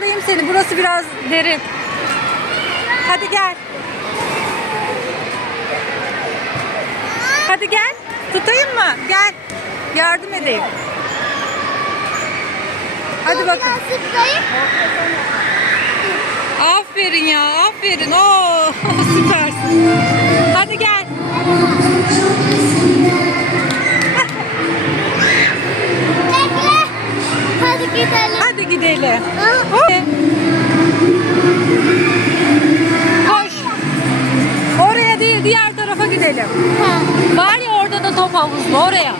saklayayım seni. Burası biraz derin. Hadi gel. Hadi gel. Tutayım mı? Gel. Yardım edeyim. Hadi bakın. Aferin ya, aferin. Oo, süpersin. Hadi gel. Havuzlu, oraya.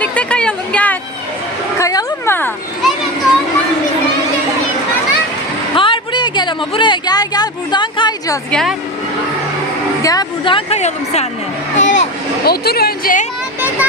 Birlikte kayalım gel. Kayalım mı? Evet oradan bir tane getireyim bana. Hayır buraya gel ama buraya gel gel buradan kayacağız gel. Gel buradan kayalım seninle. Evet. Otur önce. Pembeden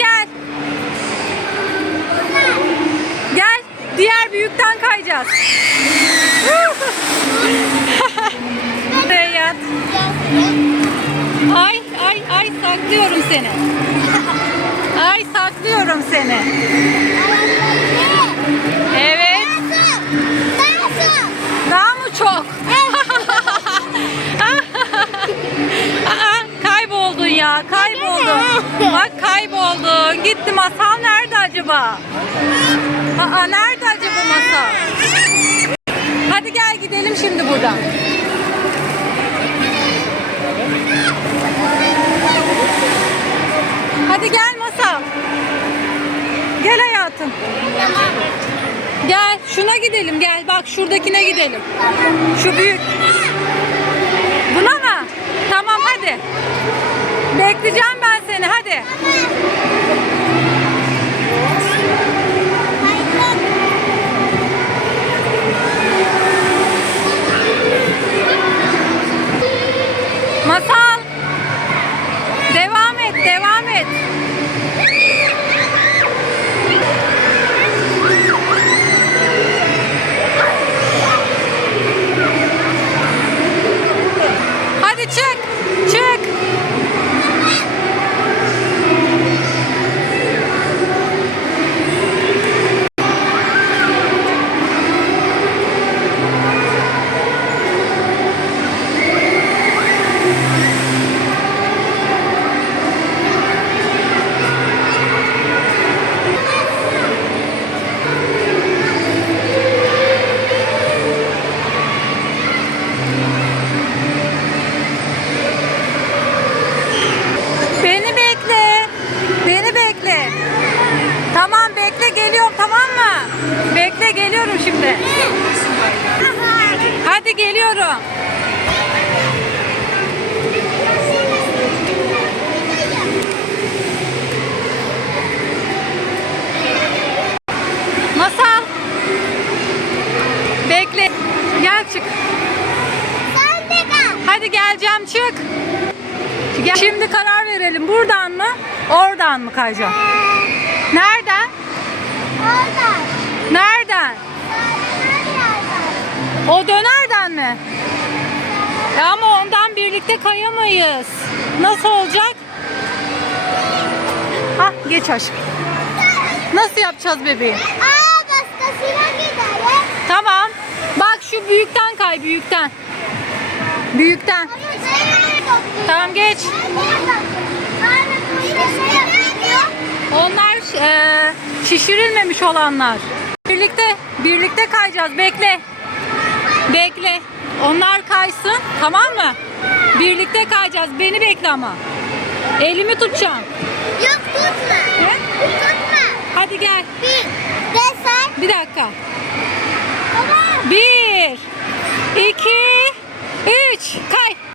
gel. Gel. Diğer büyükten kayacağız. Buraya yat. Ay ay ay saklıyorum seni. Ay saklıyorum seni. Evet. Daha mı çok? Aa, kayboldun ya, kayboldun. Bak. Gitti masal nerede acaba? Aa, nerede acaba masal? Hadi gel gidelim şimdi buradan. Hadi gel masal. Gel hayatım. Gel şuna gidelim gel. Bak şuradakine gidelim. Şu büyük. Buna mı? Tamam hadi. Bekleyeceğim ben seni hadi. Hadi. Geliyorum. Masal. Bekle. Gel çık. Hadi geleceğim çık. Şimdi karar verelim. Buradan mı? Oradan mı kayacağım? Ee, Nereden? Oradan. Nereden? O dönerden mi? Ya ama ondan birlikte kayamayız. Nasıl olacak? Hah geç aşkım. Nasıl yapacağız bebeğim? Aa başkasına gidelim. Tamam. Bak şu büyükten kay büyükten. Büyükten. Tamam geç. Onlar eee, şişirilmemiş olanlar. Birlikte birlikte kayacağız. Bekle. Bekle. Onlar kaysın. Tamam mı? Birlikte kayacağız. Beni bekle ama. Elimi tutacağım. Yok tutma. He? Tutma. Hadi gel. Bir. Desen. Bir dakika. Baba. Bir. iki, Üç. Kay.